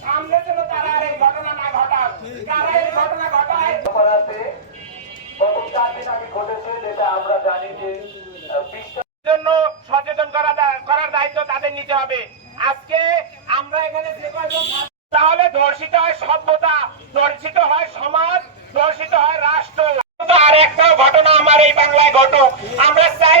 সামনে যেন তারা এই ঘটনা না ঘটায় তারা এই ঘটনা ঘটায় চার দিন আগে ঘটেছে যেটা আমরা জানি যে জন্য সচেতন করা করার দায়িত্ব তাদের নিতে হবে। আজকে আমরা এখানে যে কয়জন তাহলে ধর্ষিত হয় সভ্যতা ধর্ষিত হয় সমাজ ধর্ষিত হয় রাষ্ট্র। আর একটা ঘটনা আমার এই বাংলায় ঘটুক। আমরা চাই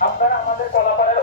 আপনারা আমাদের কলাপাড়ার